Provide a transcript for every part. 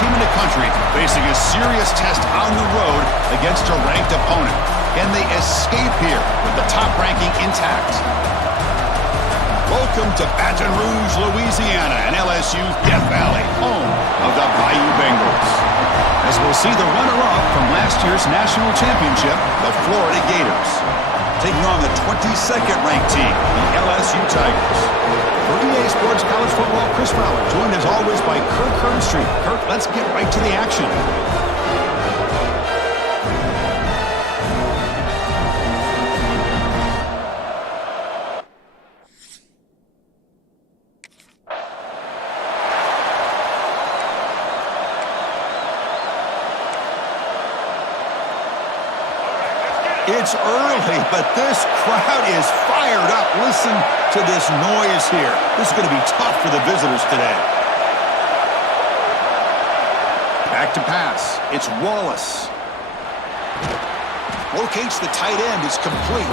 team in the country facing a serious test on the road against a ranked opponent. Can they escape here with the top ranking intact? Welcome to Baton Rouge, Louisiana, and LSU's Death Valley, home of the Bayou Bengals. As we'll see the runner-up from last year's national championship, the Florida Gators, taking on the 22nd ranked team, the LSU Tigers. For EA Sports College Football, Chris Fowler, joined as always by Kirk Herbstreit. Kirk, let's get right to the action. It's early, but this crowd is fired up. Listen to this noise here. This is going to be tough for the visitors today. Back to pass. It's Wallace. Locates the tight end. It's complete.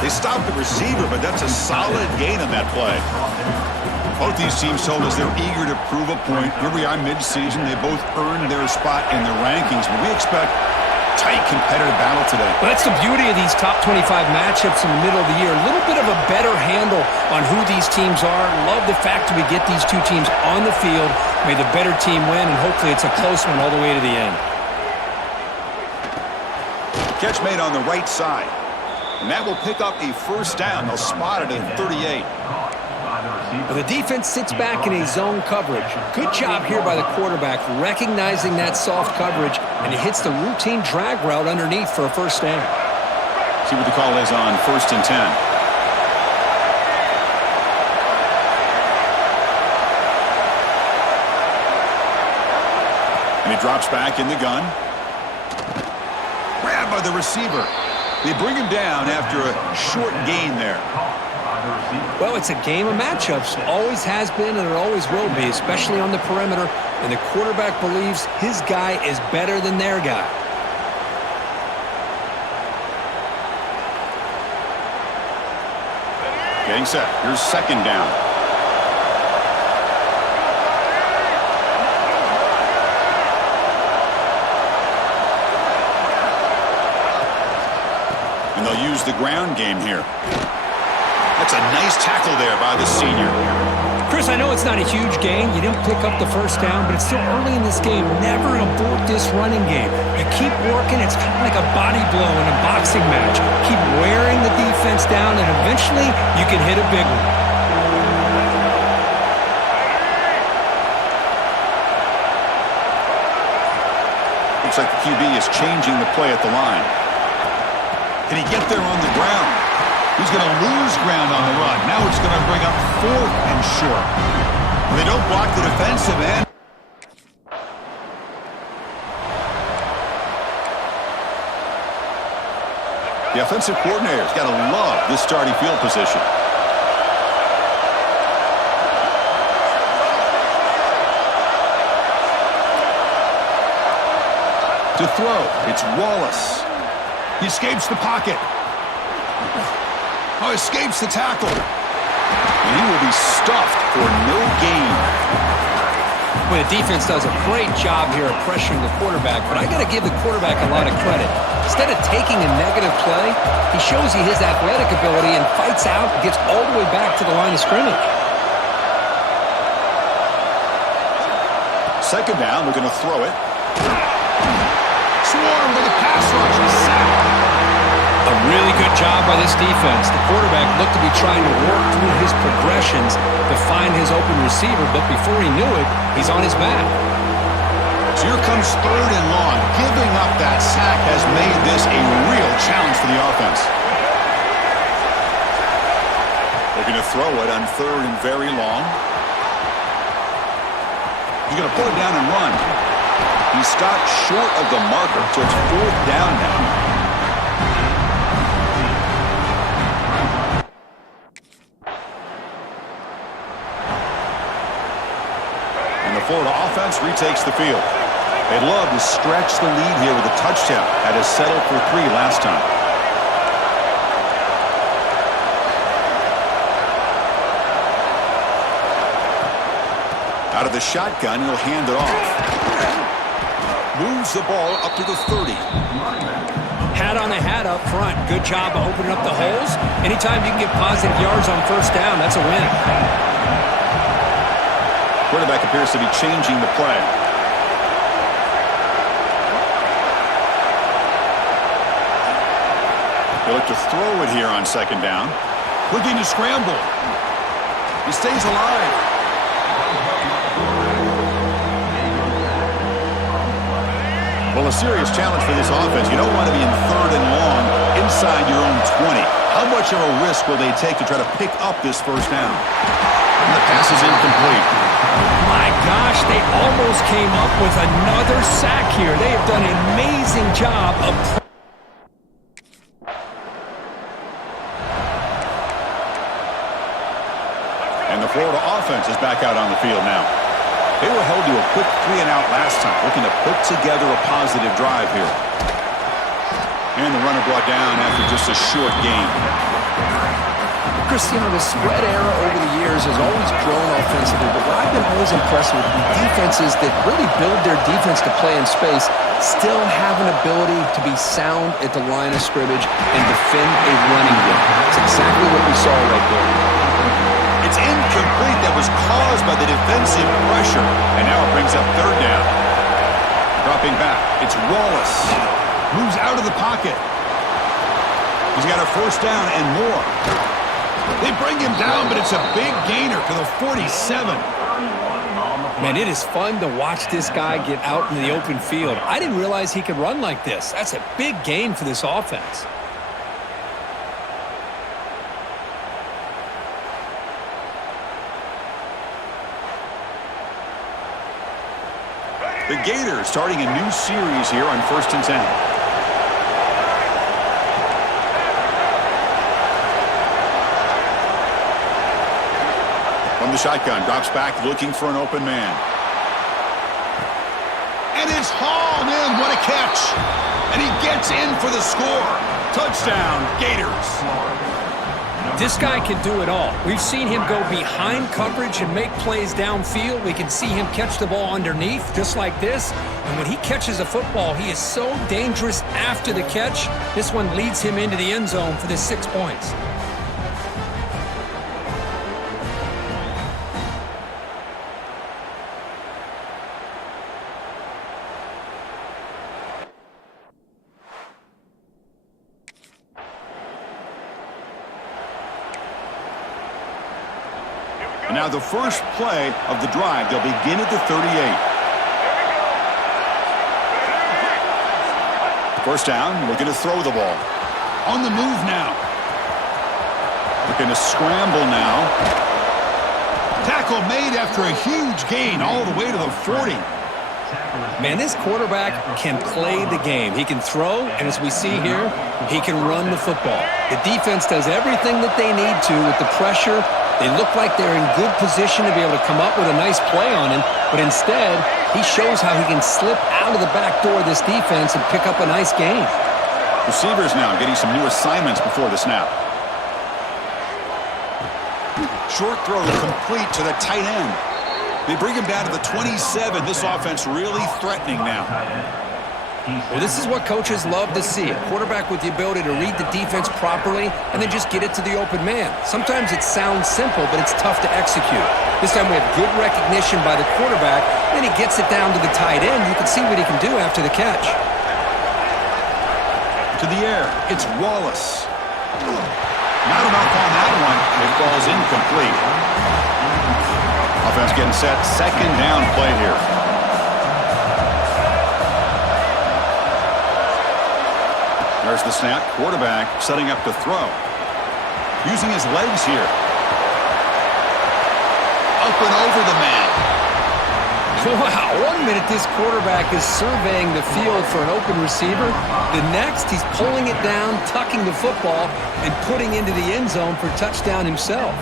They stopped the receiver, but that's a solid gain on that play. Both these teams told us they're eager to prove a point. Here we are mid-season. They both earned their spot in the rankings, but we expect tight competitive battle today. Well, that's the beauty of these top 25 matchups in the middle of the year. A little bit of a better handle on who these teams are. Love the fact that we get these two teams on the field. May the better team win, and hopefully it's a close one all the way to the end. Catch made on the right side. And that will pick up a first down. They'll spot it at 38. Well, the defense sits back in a zone coverage. Good job here by the quarterback, recognizing that soft coverage, and he hits the routine drag route underneath for a first down. See what the call is on 1st and 10. And he drops back in the gun. Grabbed by the receiver. They bring him down after a short gain there. Well, it's a game of matchups. Always has been and it always will be, especially on the perimeter. And the quarterback believes his guy is better than their guy. Getting set. Here's second down. And they'll use the ground game here. That's a nice tackle there by the senior. Chris, I know it's not a huge gain. You didn't pick up the first down, but it's still early in this game. Never abort this running game. You keep working. It's kind of like a body blow in a boxing match. Keep wearing the defense down, and eventually you can hit a big one. Looks like the QB is changing the play at the line. Can he get there on the ground? He's going to lose ground on the run. Now it's going to bring up 4th and short. They don't block the defensive end. The offensive coordinator's got to love this starting field position. To throw, it's Wallace. He escapes the pocket. Oh, escapes the tackle. And he will be stuffed for no gain. Well, the defense does a great job here of pressuring the quarterback, but I got to give the quarterback a lot of credit. Instead of taking a negative play, he shows you his athletic ability and fights out and gets all the way back to the line of scrimmage. Second down, we're going to throw it. Swarmed with a pass rush and sack. A really good job by this defense. The quarterback looked to be trying to work through his progressions to find his open receiver, but before he knew it, he's on his back. So here comes 3rd and long. Giving up that sack has made this a real challenge for the offense. They're going to throw it on 3rd and very long. He's going to pull it down and run. He stopped short of the marker, so it's 4th down now. Florida offense retakes the field. They'd love to stretch the lead here with a touchdown. Had to settle for 3 last time. Out of the shotgun, he'll hand it off. Moves the ball up to the 30. Hat on a hat up front. Good job of opening up the holes. Anytime you can get positive yards on first down, that's a win. Quarterback appears to be changing the play. They look to throw it here on second down. Looking to scramble. He stays alive. Well, a serious challenge for this offense. You don't want to be in third and long inside your own 20. How much of a risk will they take to try to pick up this first down? And the pass is incomplete. My gosh, they almost came up with another sack here. They have done an amazing job of... And the Florida offense is back out on the field now. They were held to a quick 3-and-out last time, looking to put together a positive drive here. And the runner brought down after just a short gain. Cristiano, the spread era over the years has always grown offensively, but what I've been always impressed with the defenses that really build their defense to play in space still have an ability to be sound at the line of scrimmage and defend a running game. That's exactly what we saw right there. It's incomplete. That was caused by the defensive pressure. And now it brings up third down. Dropping back. It's Wallace. Moves out of the pocket. He's got a first down and more. They bring him down, but it's a big gainer to the 47. Man, it is fun to watch this guy get out in the open field. I didn't realize he could run like this. That's a big gain for this offense. The Gators starting a new series here on 1st and 10. From the shotgun, drops back looking for an open man. And it's hauled in. What a catch. And he gets in for the score. Touchdown, Gators. This guy can do it all. We've seen him go behind coverage and make plays downfield. We can see him catch the ball underneath, just like this. And when he catches a football, he is so dangerous after the catch. This one leads him into the end zone for the 6 points. And now the first play of the drive, they'll begin at the 38. First down, looking to throw the ball. On the move now. Looking to scramble now. Tackle made after a huge gain all the way to the 40. Man, this quarterback can play the game. He can throw, and as we see here, he can run the football. The defense does everything that they need to with the pressure. They look like they're in good position to be able to come up with a nice play on him, but instead, he shows how he can slip out of the back door of this defense and pick up a nice gain. Receivers now getting some new assignments before the snap. Short throw complete to the tight end. They bring him down to the 27. This offense really threatening now. Well, this is what coaches love to see. A quarterback with the ability to read the defense properly and then just get it to the open man. Sometimes it sounds simple, but it's tough to execute. This time we have good recognition by the quarterback. Then he gets it down to the tight end. You can see what he can do after the catch. To the air. It's Wallace. Not enough on that one. It falls incomplete. Offense getting set. Second down play here. There's the snap. Quarterback setting up to throw. Using his legs here. Up and over the man. Wow, 1 minute this quarterback is surveying the field for an open receiver. The next, he's pulling it down, tucking the football, and putting into the end zone for a touchdown himself.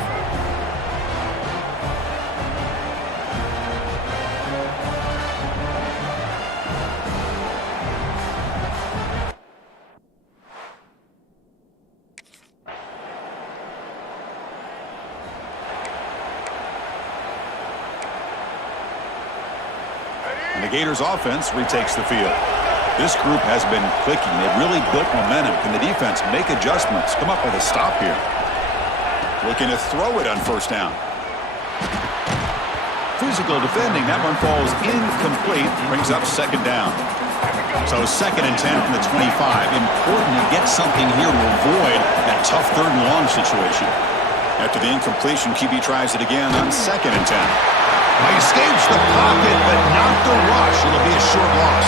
And the Gators offense retakes the field. This group has been clicking. They've really built momentum. Can the defense make adjustments? Come up with a stop here. Looking to throw it on first down. Physical defending. That one falls incomplete. Brings up second down. So 2nd and 10 from the 25. Important to get something here to avoid that tough 3rd and long situation. After the incompletion, QB tries it again on 2nd and 10. He escapes the pocket, but not the rush. It'll be a short loss.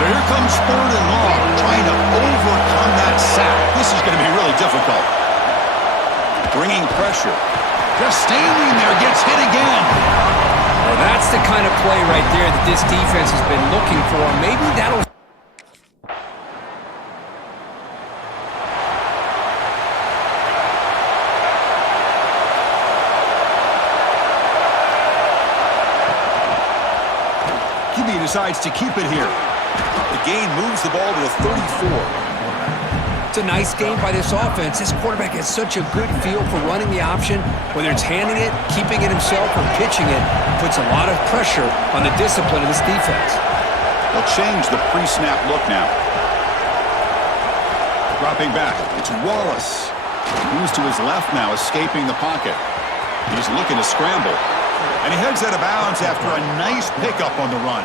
So here comes 3rd and long, trying to overcome that sack. This is going to be really difficult. Bringing pressure. Just standing there, gets hit again. Well, that's the kind of play right there that this defense has been looking for. Maybe that'll... QB decides to keep it here. The gain moves the ball to the 34. It's a nice game by this offense. This quarterback has such a good feel for running the option. Whether it's handing it, keeping it himself, or pitching it, puts a lot of pressure on the discipline of this defense. They'll change the pre-snap look now. Dropping back, it's Wallace. Moves to his left now, escaping the pocket. He's looking to scramble. And he heads out of bounds after a nice pickup on the run.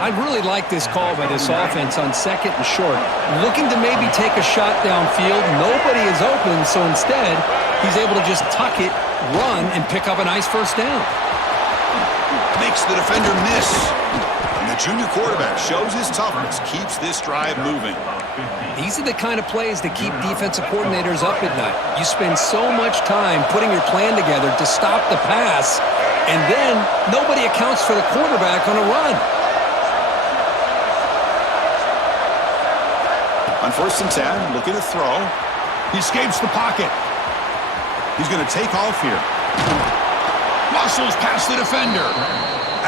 I really like this call by this offense on 2nd and short. Looking to maybe take a shot downfield. Nobody is open, so instead, he's able to just tuck it, run, and pick up a nice first down. Makes the defender miss. And the junior quarterback shows his toughness, keeps this drive moving. These are the kind of plays that keep defensive coordinators up at night. You spend so much time putting your plan together to stop the pass, and then nobody accounts for the quarterback on a run. On 1st and 10, looking to throw. He escapes the pocket. He's going to take off here. Muscles past the defender.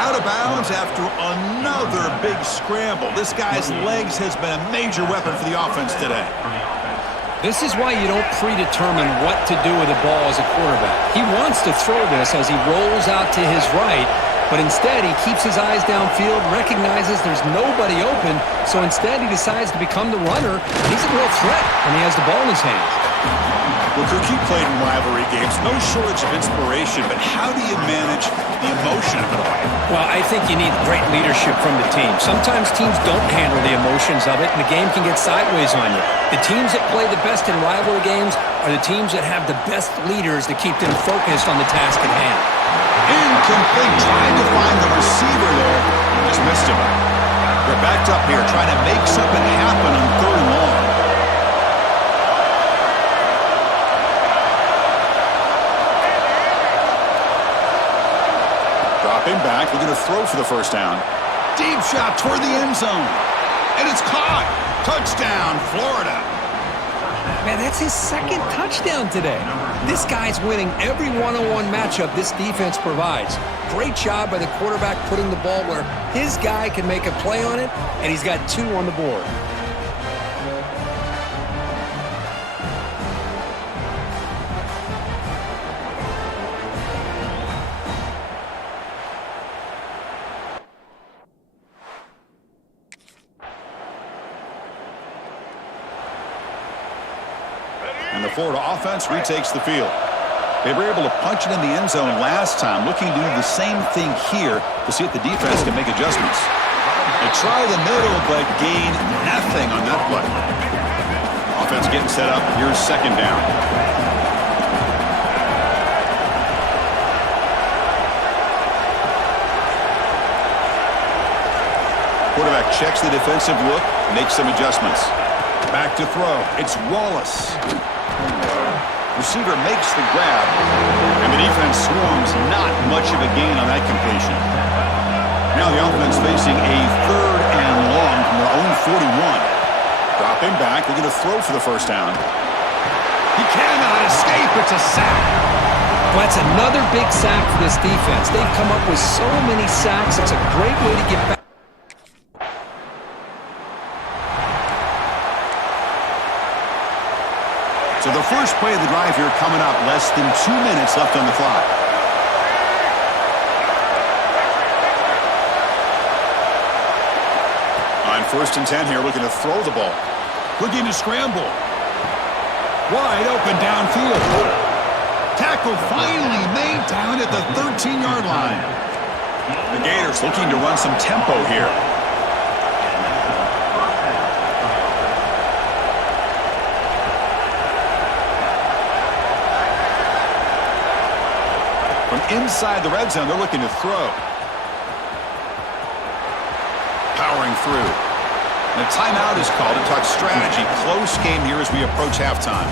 Out of bounds after another big scramble. This guy's legs has been a major weapon for the offense today. This is why you don't predetermine what to do with the ball as a quarterback. He wants to throw this as he rolls out to his right, but instead he keeps his eyes downfield, recognizes there's nobody open, so instead he decides to become the runner. He's a real threat when he has the ball in his hands. Well, Kirk, you played in rivalry games. No shortage of inspiration, but how do you manage the emotion of it all? Well, I think you need great leadership from the team. Sometimes teams don't handle the emotions of it, and the game can get sideways on you. The teams that play the best in rivalry games are the teams that have the best leaders to keep them focused on the task at hand. Incomplete, trying to find the receiver there. Just missed him. They're backed up here, trying to make something happen on 3rd and long. Dropping back, looking to throw for the first down. Deep shot toward the end zone. And it's caught. Touchdown, Florida. Man, that's his 2nd touchdown today. This guy's winning every one-on-one matchup this defense provides. Great job by the quarterback putting the ball where his guy can make a play on it, and he's got 2 on the board. And the Florida offense retakes the field. They were able to punch it in the end zone last time, looking to do the same thing here to see if the defense can make adjustments. They try the middle, but gain nothing on that play. Offense getting set up. Here's 2nd down. Quarterback checks the defensive look, makes some adjustments. Back to throw. It's Wallace. Receiver makes the grab, and the defense swarms. Not much of a gain on that completion. Now the offense facing a 3rd and long from their own 41. Dropping back, they're going to throw for the first down. He cannot escape. It's a sack. Well, that's another big sack for this defense. They've come up with so many sacks. It's a great way to get back. So the first play of the drive here coming up, less than 2 minutes left on the clock. First and 10 here, looking to throw the ball. Looking to scramble. Wide open downfield. Tackle finally made down at the 13-yard line. The Gators looking to run some tempo here. From inside the red zone, they're looking to throw. Powering through. And a timeout is called to talk strategy. Close game here as we approach halftime.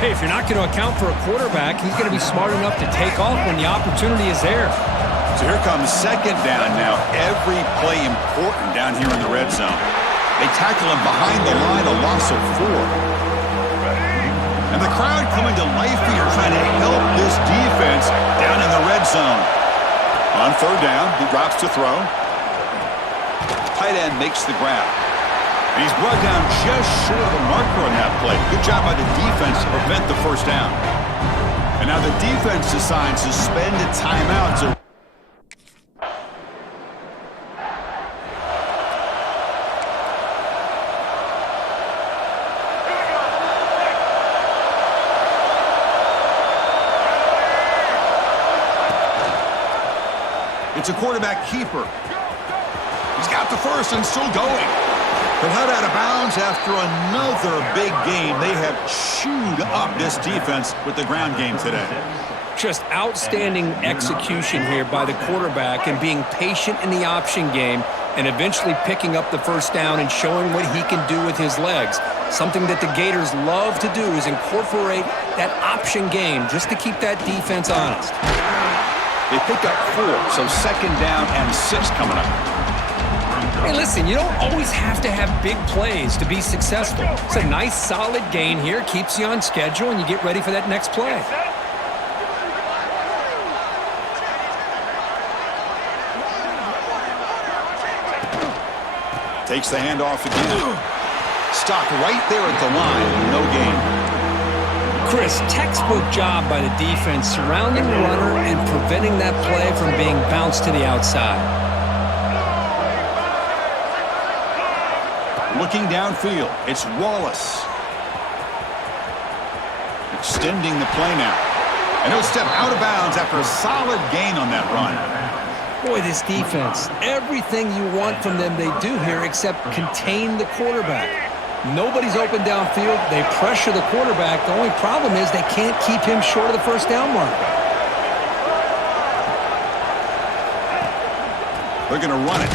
Hey, if you're not going to account for a quarterback, he's going to be smart enough to take off when the opportunity is there. So here comes second down now. Every play important down here in the red zone. They tackle him behind the line, a loss of 4. And the crowd coming to life here, trying to help this defense down in the red zone. On third down, he drops to throw. Tight end makes the grab. And he's brought down just short of the marker on that play. Good job by the defense to prevent the first down. And now the defense decides to spend a timeout. So it's a quarterback keeper. He's got the first and still going. But not out of bounds after another big game. They have chewed up this defense with the ground game today. Just outstanding execution here by the quarterback and being patient in the option game and eventually picking up the first down and showing what he can do with his legs. Something that the Gators love to do is incorporate that option game just to keep that defense honest. They pick up 4, so second down and 6 coming up. Hey, listen, you don't always have to have big plays to be successful. It's a nice, solid gain here, keeps you on schedule, and you get ready for that next play. Takes the handoff again. Stopped right there at the line, no gain. Chris, textbook job by the defense surrounding the runner and preventing that play from being bounced to the outside. Looking downfield, it's Wallace. Extending the play now. And he'll step out of bounds after a solid gain on that run. Boy, this defense, everything you want from them they do here except contain the quarterback. Nobody's open downfield. They pressure the quarterback. The only problem is they can't keep him short of the first down mark. They're going to run it.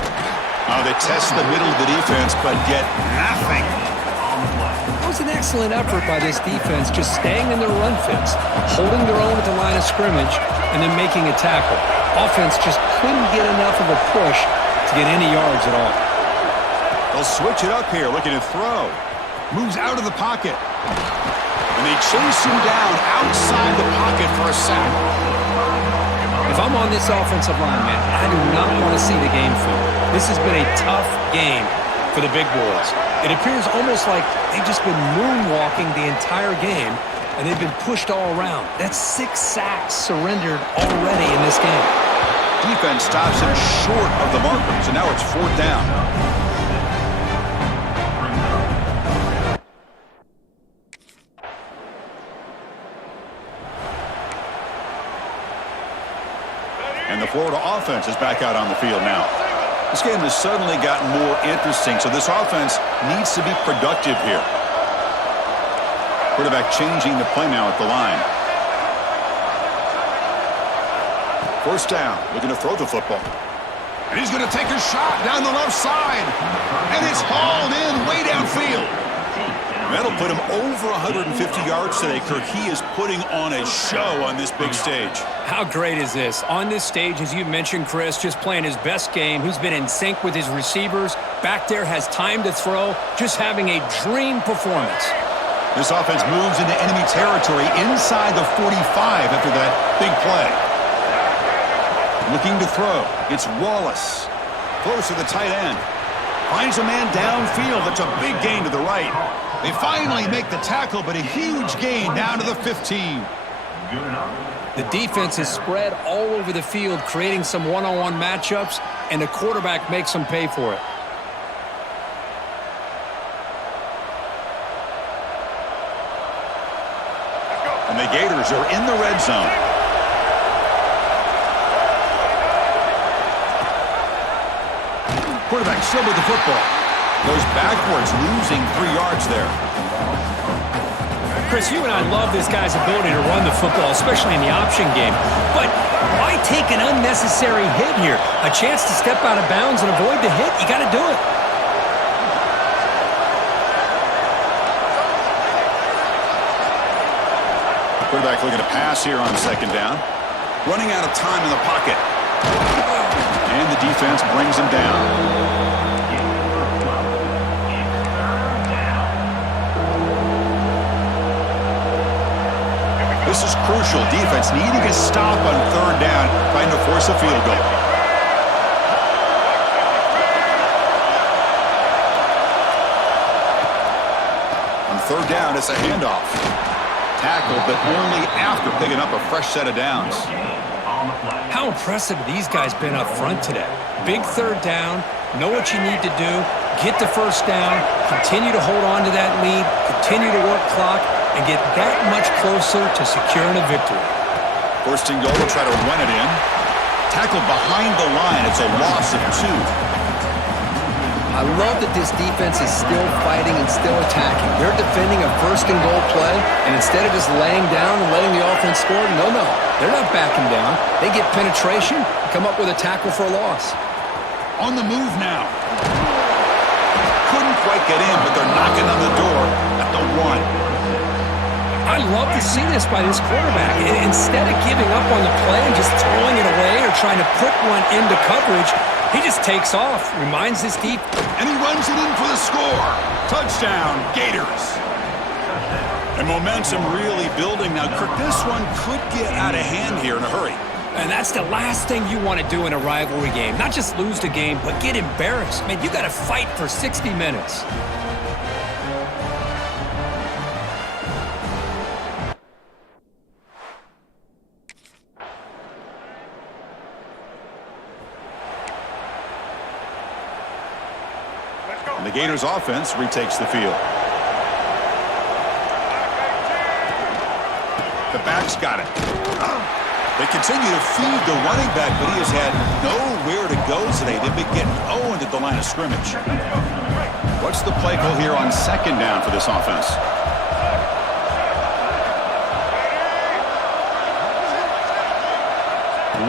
They test the middle of the defense, but get nothing. That was an excellent effort by this defense, just staying in their run fits, holding their own at the line of scrimmage, and then making a tackle. Offense just couldn't get enough of a push to get any yards at all. They'll switch it up here, looking to throw. Moves out of the pocket. And they chase him down outside the pocket for a sack. If I'm on this offensive line, man, I do not want to see the game film. This has been a tough game for the big boys. It appears almost like they've just been moonwalking the entire game, and they've been pushed all around. That's 6 sacks surrendered already in this game. Defense stops him short of the marker, so now it's 4th down. And the Florida offense is back out on the field now. This game has suddenly gotten more interesting, so this offense needs to be productive here. Quarterback changing the play now at the line. First down, looking to throw the football. And he's going to take a shot down the left side. And it's hauled in way downfield. That'll put him over 150 yards today. Kirk, he is putting on a show on this big stage. How great is this? On this stage, as you mentioned, Chris, just playing his best game. He's been in sync with his receivers. Back there, has time to throw. Just having a dream performance. This offense moves into enemy territory inside the 45 after that big play. Looking to throw. It's Wallace. Close to the tight end. Finds a man downfield. That's a big gain to the right. They finally make the tackle, but a huge gain down to the 15. The defense is spread all over the field, creating some one-on-one matchups, and the quarterback makes them pay for it. the Gators are in the red zone. Quarterback still with the football. Goes backwards, losing 3 yards there. Chris, you and I love this guy's ability to run the football, especially in the option game. But why take an unnecessary hit here? A chance to step out of bounds and avoid the hit? You got to do it. Quarterback looking to pass here on 2nd down. Running out of time in the pocket. And the defense brings him down. This is crucial. Defense needing a stop on 3rd down, trying to force a field goal. On 3rd down, it's a handoff. Tackled, but only after picking up a fresh set of downs. How impressive these guys been up front today. Big 3rd down, know what you need to do, get the 1st down, continue to hold on to that lead, continue to work clock, and get that much closer to securing a victory. 1st and goal, will try to run it in. Tackled behind the line. It's a loss of 2. I love that this defense is still fighting and still attacking. They're defending a 1st and goal play, and instead of just laying down and letting the offense score, no. They're not backing down. They get penetration, come up with a tackle for a loss. On the move now. Couldn't quite get in, but they're knocking on the door at the 1. I love to see this by this quarterback. Instead of giving up on the play and just throwing it away or trying to put one into coverage, he just takes off, reminds his deep. And he runs it in for the score. Touchdown, Gators. And momentum really building. Now, Kirk, this one could get out of hand here in a hurry. And that's the last thing you want to do in a rivalry game. Not just lose the game, but get embarrassed. Man, you got to fight for 60 minutes. And the Gators offense retakes the field. The back's got it. They continue to feed the running back, but he has had nowhere to go today. They've been getting owned at the line of scrimmage. What's the play call here on 2nd down for this offense?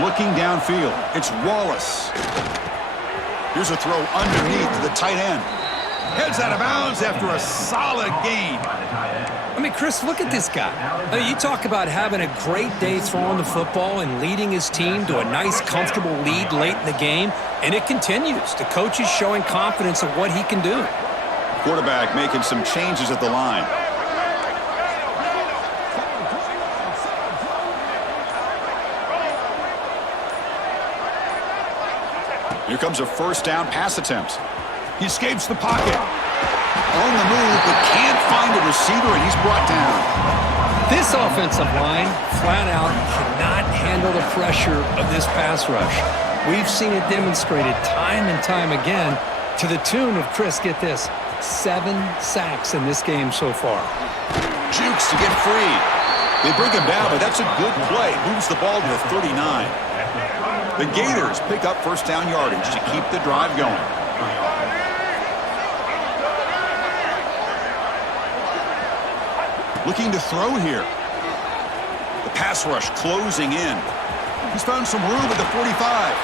Looking downfield, it's Wallace. Here's a throw underneath to the tight end. Heads out of bounds after a solid gain. I mean, Chris, look at this guy. I mean, you talk about having a great day throwing the football and leading his team to a nice, comfortable lead late in the game, and it continues. The coach is showing confidence of what he can do. Quarterback making some changes at the line. Here comes a 1st down pass attempt. He escapes the pocket. On the move, but can't find a receiver, and he's brought down. This offensive line, flat out, cannot handle the pressure of this pass rush. We've seen it demonstrated time and time again to the tune of, Chris, get this, 7 sacks in this game so far. Jukes to get free. They bring him down, but that's a good play. Moves the ball to the 39. The Gators pick up 1st down yardage to keep the drive going. Looking to throw here. The pass rush closing in. He's found some room at the 45.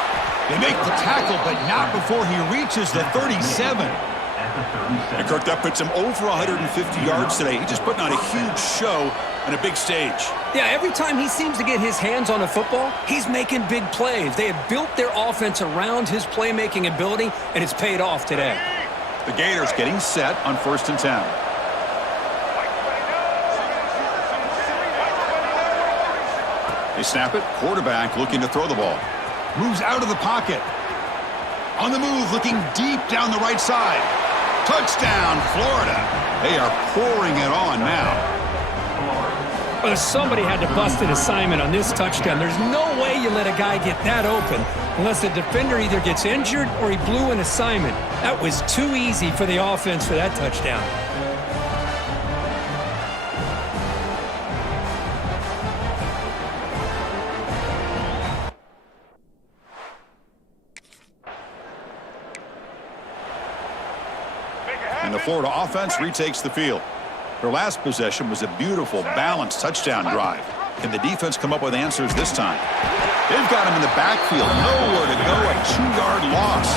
They make the tackle, but not before he reaches the 37. And Kirk, that puts him over 150 yards today. He's just putting on a huge show on a big stage. Yeah, every time he seems to get his hands on the football, he's making big plays. They have built their offense around his playmaking ability, and it's paid off today. The Gators getting set on 1st and 10. They snap it. Quarterback looking to throw the ball. Moves out of the pocket. On the move, looking deep down the right side. Touchdown, Florida. They are pouring it on now. Well, somebody had to bust an assignment on this touchdown. There's no way you let a guy get that open unless the defender either gets injured or he blew an assignment. That was too easy for the offense for that touchdown. the Florida offense retakes the field. Their last possession was a beautiful, balanced touchdown drive. Can the defense come up with answers this time? They've got him in the backfield. Nowhere to go. A 2-yard loss.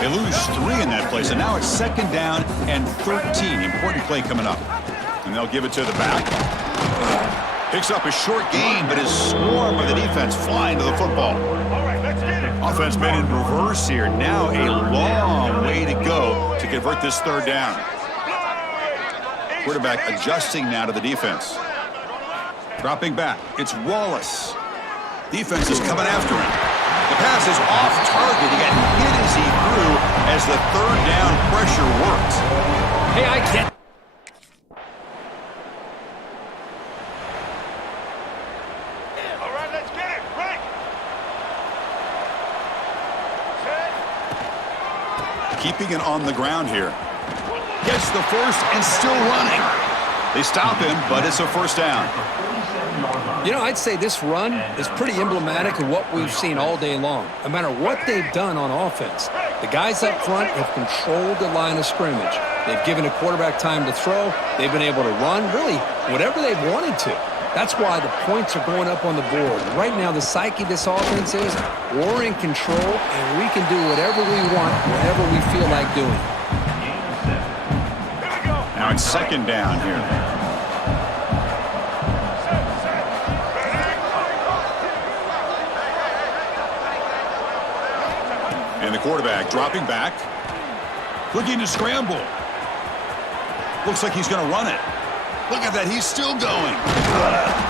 They lose 3 in that play, so now it's 2nd down and 13. Important play coming up. And they'll give it to the back. Picks up a short gain, but is swarmed by the defense flying to the football. Offense made in reverse here. Now a long way to go to convert this 3rd down. Quarterback adjusting now to the defense. Dropping back. It's Wallace. Defense is coming after him. The pass is off target. He got hit as he threw as the 3rd down pressure worked. Hey, I can't. All right, let's get it. Right. Keeping it on the ground here. Gets the first and still running. They stop him, but it's a 1st down. You know, I'd say this run is pretty emblematic of what we've seen all day long. No matter what they've done on offense, the guys up front have controlled the line of scrimmage. They've given a quarterback time to throw. They've been able to run, really, whatever they've wanted to. That's why the points are going up on the board. Right now, the psyche of this offense is we're in control, and we can do whatever we want, whatever we feel like doing. Now it's 2nd down here. And the quarterback dropping back. Looking to scramble. Looks like he's going to run it. Look at that. He's still going.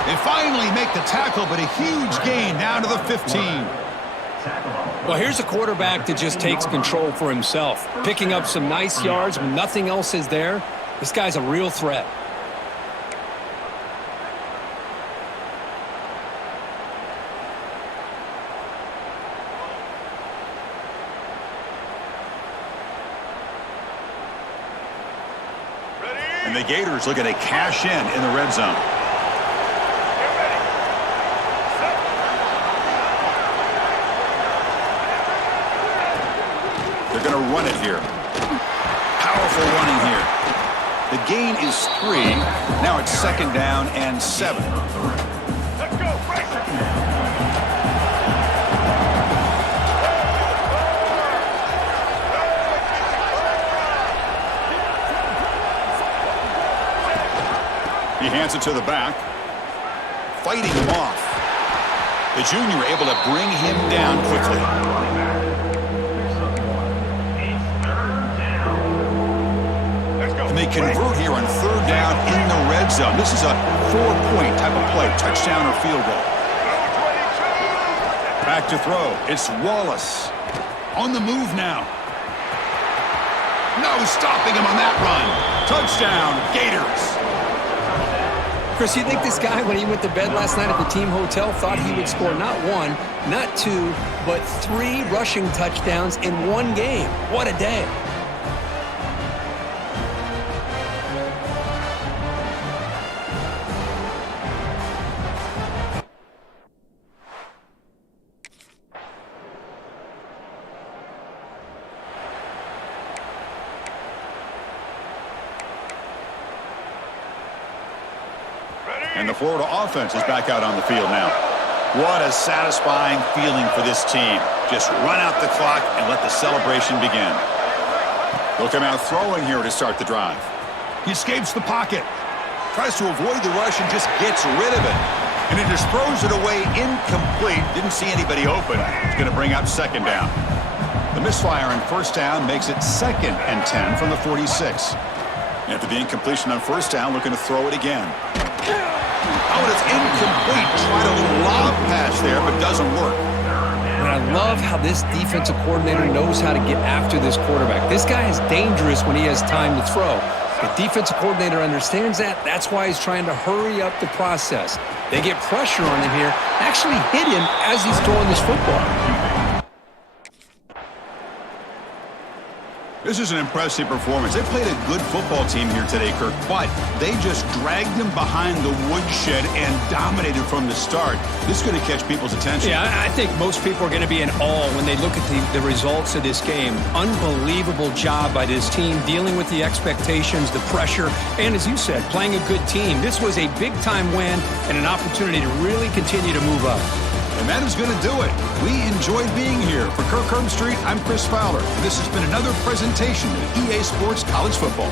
They finally make the tackle, but a huge gain down to the 15. Well, here's a quarterback that just takes control for himself. Picking up some nice yards when nothing else is there. This guy's a real threat. And the Gators looking to cash in the red zone. They're going to run it here. Powerful running here. The gain is 3. Now it's 2nd down and 7. Let's go. He hands it to the back. Fighting him off. The junior able to bring him down quickly. And they convert here on 3rd down in the red zone. This is a 4-point type of play, touchdown or field goal. Back to throw. It's Wallace. On the move now. No stopping him on that run. Touchdown, Gators. Chris, you think this guy, when he went to bed last night at the team hotel, thought he would score not 1, not 2, but 3 rushing touchdowns in 1 game? What a day. And the Florida offense is back out on the field now. What a satisfying feeling for this team. Just run out the clock and let the celebration begin. They'll come out throwing here to start the drive. He escapes the pocket. Tries to avoid the rush and just gets rid of it. And he just throws it away incomplete. Didn't see anybody open. It's going to bring up 2nd down. The misfire on 1st down makes it 2nd and 10 from the 46. After the incompletion on 1st down, looking to throw it again. Oh, and it's incomplete. Tried a little lob pass there, but doesn't work. And I love how this defensive coordinator knows how to get after this quarterback. This guy is dangerous when he has time to throw. The defensive coordinator understands that. That's why he's trying to hurry up the process. They get pressure on him here, actually hit him as he's throwing this football. This is an impressive performance. They played a good football team here today, Kirk, but they just dragged them behind the woodshed and dominated from the start. This is going to catch people's attention. Yeah, I think most people are going to be in awe when they look at the results of this game. Unbelievable job by this team dealing with the expectations, the pressure, and as you said, playing a good team. This was a big-time win and an opportunity to really continue to move up. And that is going to do it. We enjoyed being here. For Kirk Herbstreit, I'm Chris Fowler. This has been another presentation of EA Sports College Football.